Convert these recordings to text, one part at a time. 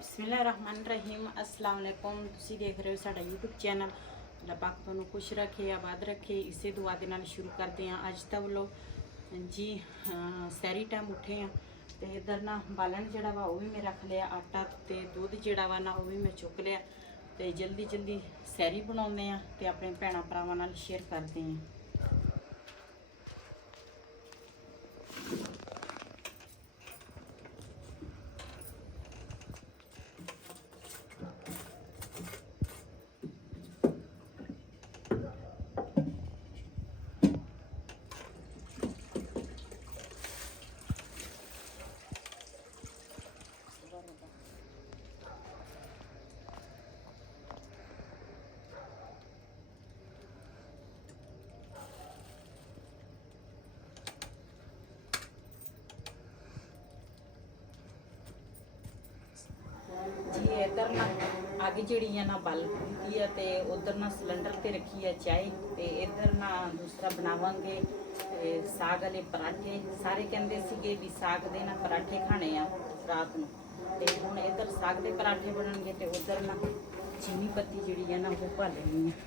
बिस्मिल्लाहिर्रहमानिर्रहीम अस्सलाम वालेकुम। ਤੁਸੀਂ ਦੇਖ ਰਹੇ ਹੋ ਸਾਡਾ YouTube ਚੈਨਲ। ਅੱਲਾਹ ਪਾਕ ਤੁਹਾਨੂੰ ਖੁਸ਼ ਰੱਖੇ, ਆਬਾਦ ਰੱਖੇ। ਇਸੇ ਦੁਆ ਦੇ ਨਾਲ ਸ਼ੁਰੂ ਕਰਦੇ ਹਾਂ ਅੱਜ ਦਾ ਵਲੋਗ ਜੀ। ਸੈਰੀ ਟਾਈਮ ਉੱਠੇ ਆ ਤੇ ਇਧਰ ਨਾ ਬਾਲਣ ਜਿਹੜਾ ਵਾ ਉਹ ਵੀ ਮੈਂ ਰੱਖ ਲਿਆ, ਆਟਾ ਤੇ ਦੁੱਧ ਜਿਹੜਾ ਵਾ ਨਾ ਉਹ ਵੀ ਮੈਂ ਚੁੱਕ ਲਿਆ ਤੇ ਜਲਦੀ ਜਲਦੀ ਸੈਰੀ ਬਣਾਉਂਦੇ ਆ ਤੇ ਆਪਣੇ ਭੈਣਾਂ ਭਰਾਵਾਂ ਨਾਲ ਸ਼ੇਅਰ ਕਰਦੇ ਹਾਂ। जी इधर ना अग जी ना बल की है तो उधर ना सिलेंडर ते रखी है चाय तो इधर ना दूसरा बनावांगे साग वाले पराठे। सारे कहते थे भी साग दे ना पराठे खाने आ रात को, तो हुण इधर साग दे पराठे बनणगे तो उधर ना चीनी पत्ती जी है ना वो भालनी है।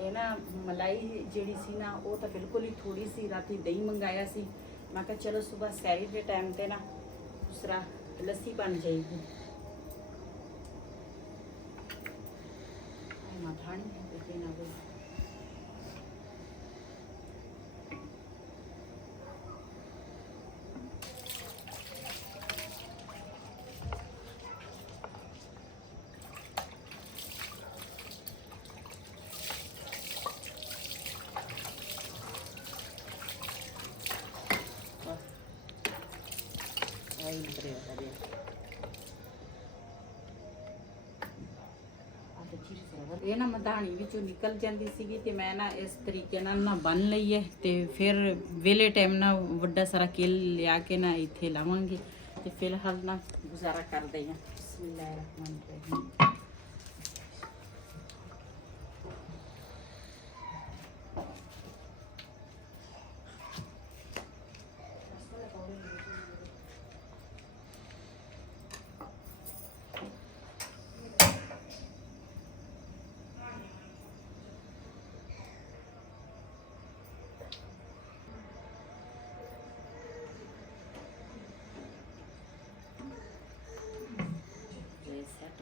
ਇਹ ਨਾ ਮਲਾਈ ਜਿਹੜੀ ਸੀ ਨਾ ਉਹ ਤਾਂ ਬਿਲਕੁਲ ਹੀ ਥੋੜੀ ਸੀ। ਰਾਤੀ ਦਹੀਂ ਮੰਗਾਇਆ ਸੀ, ਮੈਂ ਕਿਹਾ ਚਲੋ ਸਵੇਰ ਸੈਰੀ ਦੇ ਟਾਈਮ ਤੇ ਨਾ ਦੂਸਰਾ ਲੱਸੀ ਬਣ ਜਾਏਗੀ। ਮਠਾਣੀ ਦੇ ਨਾ ਬਈ ਇਹ ਨਾ ਮਧਾਣੀ ਵਿੱਚੋਂ ਨਿਕਲ ਜਾਂਦੀ ਸੀਗੀ ਤੇ ਮੈਂ ਨਾ ਇਸ ਤਰੀਕੇ ਨਾਲ ਨਾ ਬੰਨ ਲਈ ਹੈ ਤੇ ਫਿਰ ਵੇਲੇ ਟਾਈਮ ਨਾ ਵੱਡਾ ਸਾਰਾ ਕਿਲ ਲਿਆ ਕੇ ਨਾ ਇੱਥੇ ਲਾਵਾਂਗੇ ਤੇ ਫਿਲਹਾਲ ਨਾ ਗੁਜ਼ਾਰਾ ਕਰਦੇ ਹਾਂ। ਬਿਸਮਿਲ੍ਲਾਹਿਰਰਹਿਮਾਨਿਰਰਹੀਮ। set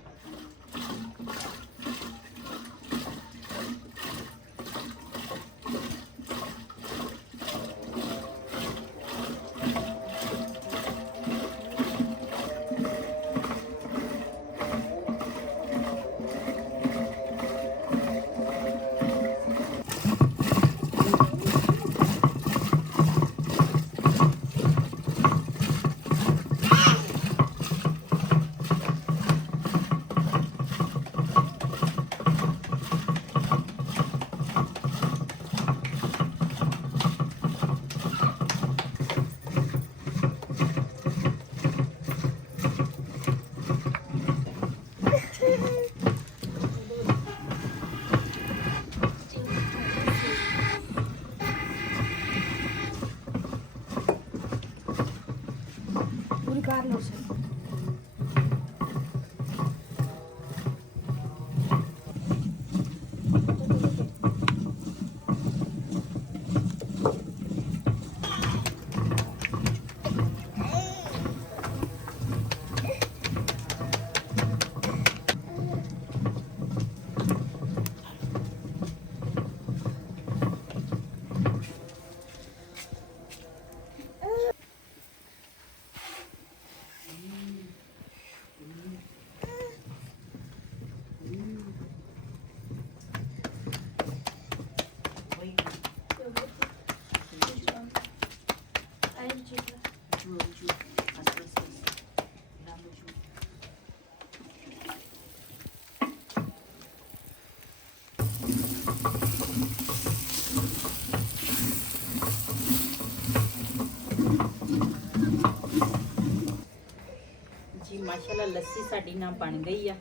ਮਾਸ਼ਾਅੱਲਾ ਲੱਸੀ ਸਾਡੀ ਨਾ ਬਣ ਗਈ ਆ।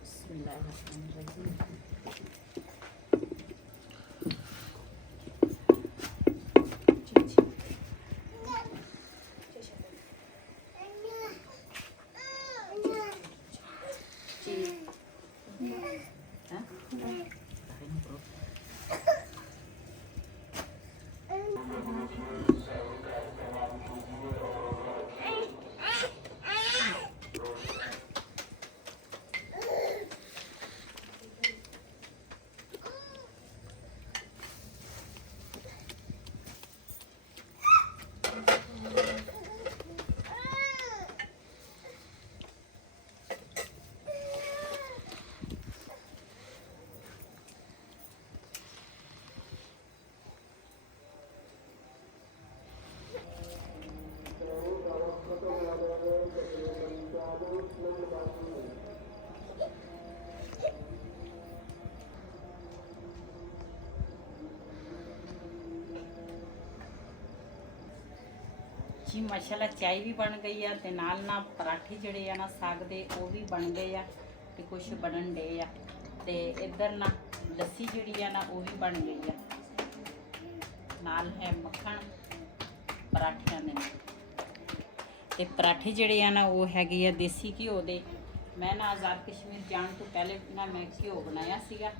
ਬਿਸਮਿल्लाहिर्रहमानिर्रहीम। जी माशाल्लाह चाय भी बन गई है ते नाल ना पराठे जड़े आ ना साग दे वो भी बन गए आ ते कुछ बनन डे आ ते इधर ना लस्सी जड़ी आ ना वो भी बन गई है। नाल है मक्खन पराठियां दे ते पराठे जड़े आ ना वो हैगे आ देसी घिओ दे। मैं ना आज़ाद कश्मीर जान तो पहले ना मैं घिओ बनाया सीगा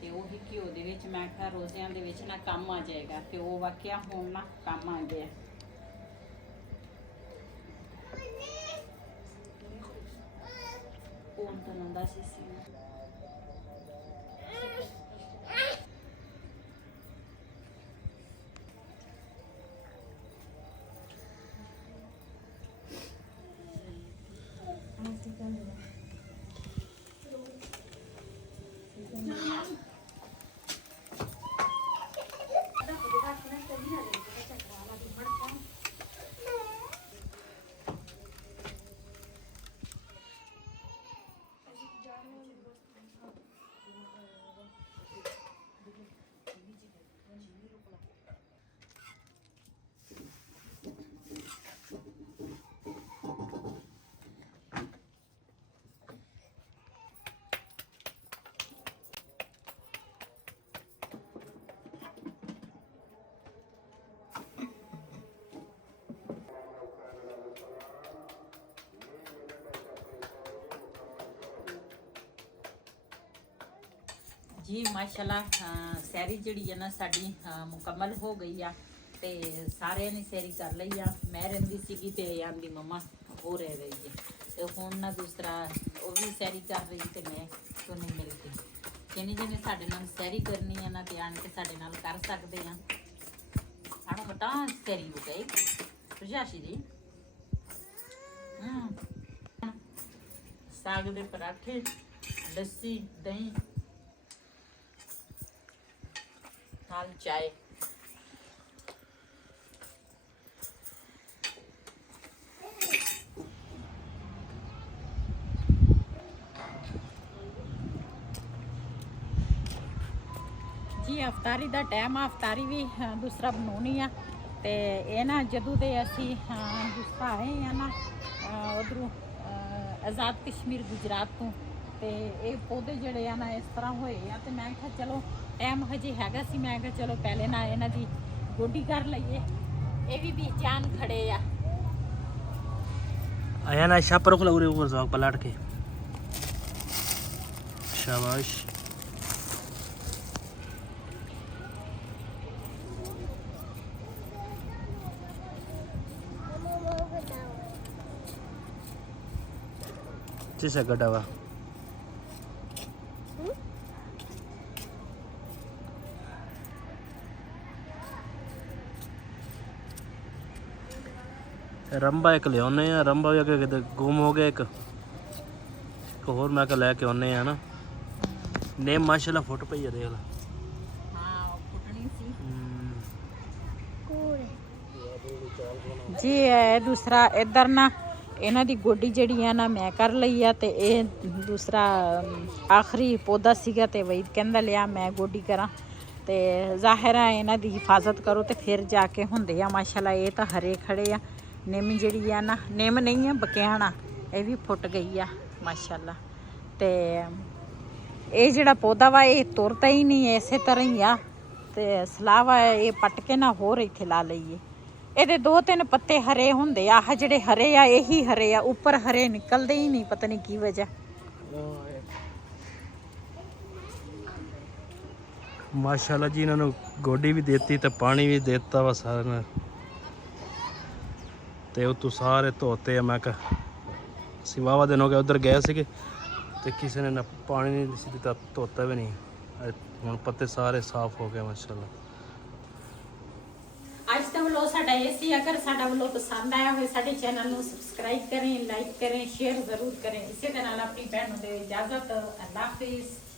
ते वही घिओ दे विच मैं कहा रोज़ियां दे विच ना काम आ जाएगा ते वो वाकया हुण ना काम आ गया। तो नंदा सी जी माशाल्लाह सैरी जड़ी है ना साड़ी मुकम्मल हो गई आ ते सारे ने सैरी कर ली आ। मैं रहिंदी सीगी ते आंदी मम्मा वो रह रही है ते हुण ना दूसरा वो भी सैरी कर रही ते मैं तो नहीं मिलती। जिन्हें जिन्हें साडे नाल सैरी करनी है ना ते आन के साडे नाल कर सकते हैं। आनो बता सैरी हो गई खुशाशी जी। साग दे पराठे लस्सी दही नाल चाय। जी अफतारी दा टाइम आ। अफतारी भी दूसरा बनानी आ ते ये ना जदों दे असी दूसरा आए हैं ना उधरों आज़ाद कश्मीर गुजरात तो ते ये पौधे जड़े आ ना इस तरह होए आ ते मैं कहा चलो टाइम हजे हैगा सी। मैं कहा चलो पहले ना इन्हां दी गोडी कर लईए। ये भी बीजान खड़े आ आया ना छापर को लग ऊपर जाओ पलट के शाबाश। जैसा गड़ा हुआ रंबा एक ले आने हैं। रंबा भी अगर गुम हो गया एक होर मैं लैके आने हैं ना। नेम माशाल्लाह फुट पई है देख ला। जी दूसरा इधर ना इन्हां दी गोडी जड़ी है ना मैं कर लई है ते दूसरा आखिरी पौधा सीगा ते वहीद कहंदा लिया मैं गोडी करा ते जाहिर है इन्हां दी हिफाजत करो ते फिर जाके हुंदे आ। माशाल्लाह ये तो हरे खड़े आ ਨਿੰਮ ਜਿਹੜੀ ਆ ਨਾ, ਨਿੰਮ ਨਹੀਂ ਆ ਬਕਿਆਣਾ, ਇਹ ਵੀ ਫੁੱਟ ਗਈ ਆ ਮਾਸ਼ਾਅੱਲਾ। ਤੇ ਇਹ ਜਿਹੜਾ ਪੌਦਾ ਵਾ ਇਹ ਤੁਰਦਾ ਹੀ ਨਹੀਂ, ਇਸੇ ਤਰ੍ਹਾਂ ਹੀ ਆ। ਤੇ ਸਲਾਹ ਵਾ ਇਹ ਪੱਟ ਕੇ ਨਾ ਹੋਰ ਇੱਥੇ ਲਾ ਲਈਏ। ਇਹਦੇ 2-3 ਪੱਤੇ ਹਰੇ ਹੁੰਦੇ ਆ, ਆਹ ਜਿਹੜੇ ਹਰੇ ਆ ਇਹੀ ਹਰੇ ਆ, ਉੱਪਰ ਹਰੇ ਨਿਕਲਦੇ ਹੀ ਨਹੀਂ, ਪਤਾ ਨਹੀਂ ਕੀ ਵਜ੍ਹਾ। ਮਾਸ਼ਾਅੱਲਾ ਜੀ, ਇਹਨਾਂ ਨੂੰ ਗੋਡੀ ਵੀ ਦਿੱਤੀ ਤੇ ਪਾਣੀ ਵੀ ਦਿੱਤਾ ਵਾ ਸਾਰਿਆਂ ਨੇ, ਤੇ ਉਹ ਸਾਰੇ ਧੋਤੇ ਆ। ਮੈਂ ਕਿਹਾ ਅਸੀਂ ਵਾਹਵਾ ਦਿਨ ਹੋ ਗਏ ਉਧਰ ਗਏ ਸੀਗੇ ਤੇ ਕਿਸੇ ਨੇ ਨਾ ਪਾਣੀ ਨਹੀਂ ਸੀ ਦਿੱਤਾ, ਧੋਤਾ ਵੀ ਨਹੀਂ। ਹੁਣ ਪੱਤੇ ਸਾਰੇ ਸਾਫ਼ ਹੋ ਗਏ ਮਾਸ਼ਾਅੱਲਾ। ਅੱਜ ਦਾ ਵਲੋਗ ਸਾਡਾ ਇਹ ਸੀ। ਅਗਰ ਸਾਡਾ ਵਲੋਗ ਪਸੰਦ ਆਇਆ ਹੋਵੇ ਸਾਡੇ ਚੈਨਲ ਨੂੰ ਸਬਸਕ੍ਰਾਈਬ ਕरें, ਲਾਈਕ करें, शेयर ज़रूर करें। इसी तरह अपनी भैनों को इजाज़त। अल्लाह हाफिज़।